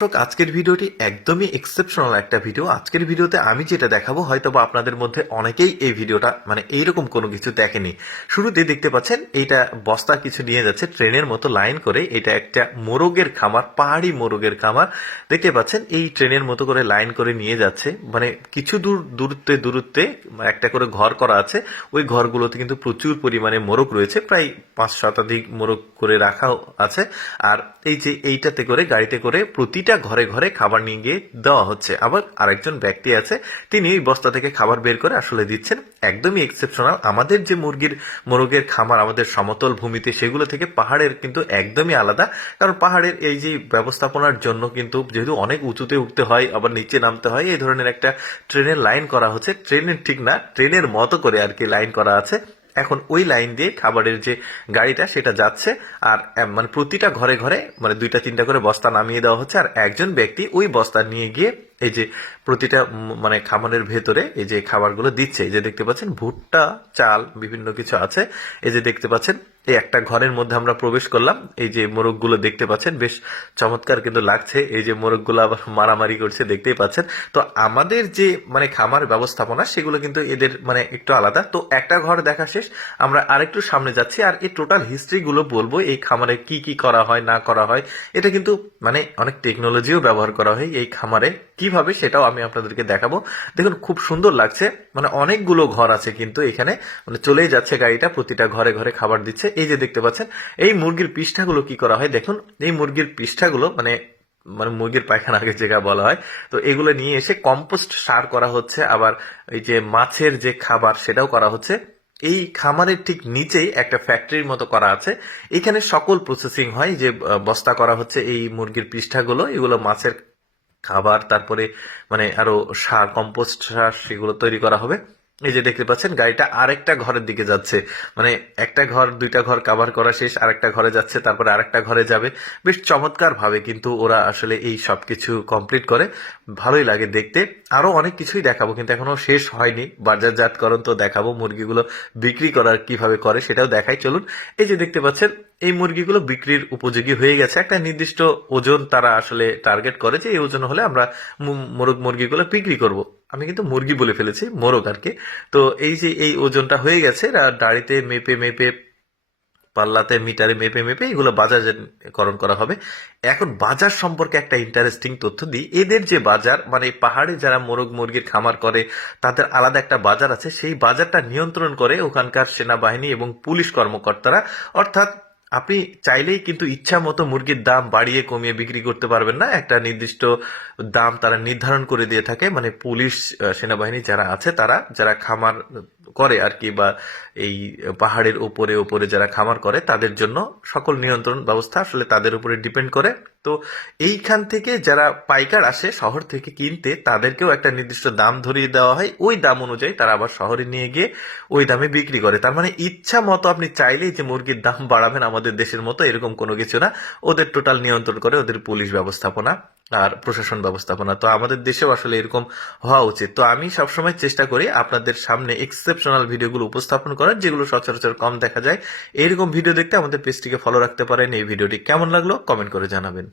আজকের ভিডিওটি একদমই এক্সেপশনাল একটা ভিডিও। আজকের ভিডিওতে আমি যেটা দেখাবো হয়তোবা আপনাদের মধ্যে অনেকেই এই ভিডিওটা এইরকম কোনো কিছু দেখেনি। শুরুতে দেখতে পাচ্ছেন এইটা বস্তা কিছু নিয়ে যাচ্ছে ট্রেনের মতো লাইন করে। এটা একটা মোরগের খামার, পাহাড়ি মোরগের খামার। দেখতে পাচ্ছেন এই ট্রেনের মতো করে লাইন করে নিয়ে যাচ্ছে, কিছু দূরত্বে একটা করে ঘর করা আছে। ওই ঘরগুলোতে কিন্তু প্রচুর পরিমাণে মোরগ রয়েছে, প্রায় 5 শতাধিক মোরগ করে রাখা আছে। আর এই যে এইটাতে করে গাড়িতে করে প্রতিটা ঘরে ঘরে খাবার নিয়ে গিয়ে দেওয়া হচ্ছে। আবার আরেকজন ব্যক্তি আছে, তিনি এই বস্তা থেকে খাবার বের করে আসলে দিচ্ছেন। একদমই এক্সেপশনাল। আমাদের যে মোরগের খামার আমাদের সমতল ভূমিতে, সেগুলো থেকে পাহাড়ের কিন্তু একদমই আলাদা। কারণ পাহাড়ের এই যে ব্যবস্থাপনার জন্য কিন্তু যেহেতু অনেক উঁচুতে উঠতে হয়, আবার নিচে নামতে হয়, এই ধরনের একটা ট্রেনের লাইন করা হচ্ছে। ট্রেনের ঠিক না, ট্রেনের মতো করে আর কি লাইন করা আছে। এখন ওই লাইন দিয়ে খাবারের যে গাড়িটা সেটা যাচ্ছে। আর প্রতিটা ঘরে ঘরে 2-3টা করে বস্তা নামিয়ে দেওয়া হচ্ছে। আর একজন ব্যক্তি ওই বস্তা নিয়ে গিয়ে এই যে প্রতিটা খামারের ভেতরে এই যে খাবারগুলো দিচ্ছে। এই যে দেখতে পাচ্ছেন ভুট্টা, চাল, বিভিন্ন কিছু আছে। এই যে দেখতে পাচ্ছেন এই একটা ঘরের মধ্যে আমরা প্রবেশ করলাম। এই যে মোরগগুলো দেখতে পাচ্ছেন, বেশ চমৎকার কিন্তু লাগছে। এই যে মোরগগুলো আবার মারামারি করছে, দেখতেই পাচ্ছেন। তো আমাদের যে খামার ব্যবস্থাপনা, সেগুলো কিন্তু এদের একটু আলাদা। তো একটা ঘর দেখা শেষ, আমরা আরেকটু সামনে যাচ্ছি আর এই টোটাল হিস্ট্রি গুলো বলবো। এই খামারে কি কি করা হয় না করা হয়, এটা কিন্তু অনেক টেকনোলজিও ব্যবহার করা হয় এই খামারে, কিভাবে সেটাও আমি আপনাদেরকে দেখাবো। দেখুন খুব সুন্দর লাগছে, অনেকগুলো ঘর আছে কিন্তু এখানে, চলেই যাচ্ছে গাড়িটা, প্রতিটা ঘরে ঘরে খাবার দিচ্ছে। এই যে দেখতে পাচ্ছেন এই মুরগির পৃষ্ঠাগুলো কি করা হয় দেখুন। এই মুরগির পৃষ্ঠাগুলো মুরগির পায়খানাকে যেটা বলা হয়, তো এগুলো নিয়ে এসে কম্পোস্ট সার করা হচ্ছে। আবার এই যে মাছের যে খাবার, সেটাও করা হচ্ছে। এই খামারের ঠিক নিচেই একটা ফ্যাক্টরির মতো করা আছে। এখানে সকল প্রসেসিং হয়, যে বস্তা করা হচ্ছে এই মুরগির পৃষ্ঠাগুলো, এগুলো মাছের খাবার, তারপরে আরো সার, কম্পোস্ট সার, সেগুলো তৈরি করা হবে। এই যে দেখতে পাচ্ছেন গাড়িটা আরেকটা ঘরের দিকে যাচ্ছে। একটা ঘর, 2টা ঘর কাভার করা শেষ, আরেকটা ঘরে যাচ্ছে, তারপরে আরেকটা ঘরে যাবে। বেশ চমৎকার ভাবে কিন্তু ওরা আসলে এই সবকিছু কমপ্লিট করে। ভালোই লাগে দেখতে। আরো অনেক কিছুই দেখাবো, কিন্তু এখনো শেষ হয়নি। বাজারজাতকরণ তো দেখাবো, মুরগিগুলো বিক্রি করার কিভাবে করে সেটাও দেখাই, চলুন। এই যে দেখতে পাচ্ছেন এই মুরগিগুলো বিক্রির উপযোগী হয়ে গেছে। একটা নির্দিষ্ট ওজন তারা আসলে টার্গেট করে, যে এই ওজন হলে আমরা মুরগিগুলো বিক্রি করব। আমি কিন্তু মুরগি বলে ফেলেছি, মোরগ আর কি। তো এই যে এই ওজনটা হয়ে গেছে, গাড়িতে মেপে মেপে, পাল্লাতে, মিটারে মেপে মেপে এগুলো বাজারকরণ করা হবে। এখন বাজার সম্পর্কে একটা ইন্টারেস্টিং তথ্য দিই। এদের যে বাজার, পাহাড়ে যারা মোরগ মুরগির খামার করে, তাদের আলাদা একটা বাজার আছে। সেই বাজারটা নিয়ন্ত্রণ করে ওখানকার সেনাবাহিনী এবং পুলিশ কর্মকর্তারা। অর্থাৎ আপনি চাইলেই কিন্তু ইচ্ছা মতো মুরগির দাম বাড়িয়ে কমিয়ে বিক্রি করতে পারবেন না। একটা নির্দিষ্ট দাম তারা নির্ধারণ করে দিয়ে থাকে। পুলিশ, সেনাবাহিনী যারা আছে, তারা যারা খামার করে আর কি, বা এই পাহাড়ের উপরে উপরে যারা খামার করে, তাদের জন্য সকল নিয়ন্ত্রণ ব্যবস্থা আসলে তাদের উপরে ডিপেন্ড করে। তো এইখান থেকে যারা পাইকার আসে শহর থেকে কিনতে, তাদেরকেও একটা নির্দিষ্ট দাম ধরিয়ে দেওয়া হয়। ওই দাম অনুযায়ী তারা আবার শহরে নিয়ে গিয়ে ওই দামে বিক্রি করে। তার ইচ্ছা মতো আপনি চাইলেই যে মুরগির দাম বাড়াবেন আমাদের দেশের মতো, এরকম কোনো কিছু না। ওদের টোটাল নিয়ন্ত্রণ করে ওদের পুলিশ ব্যবস্থাপনা আর প্রশাসন ব্যবস্থাপনা। তো আমাদের দেশেও আসলে এরকম হওয়া উচিত। তো আমি সবসময় চেষ্টা করি আপনাদের সামনে এক্সেপশনাল ভিডিওগুলো উপস্থাপন করার, যেগুলো সচরাচর কম দেখা যায়। এইরকম ভিডিও দেখতে আমাদের পেজটিকে ফলো রাখতে পারেন। এই ভিডিওটি কেমন লাগলো কমেন্ট করে জানাবেন।